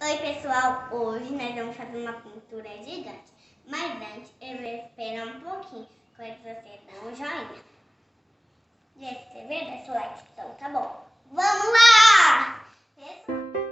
Oi pessoal, hoje nós vamos fazer uma pintura gigante, mas antes eu vou esperar um pouquinho, quando você dá um joinha. E se inscrever, dá seu like, então tá bom. Vamos lá!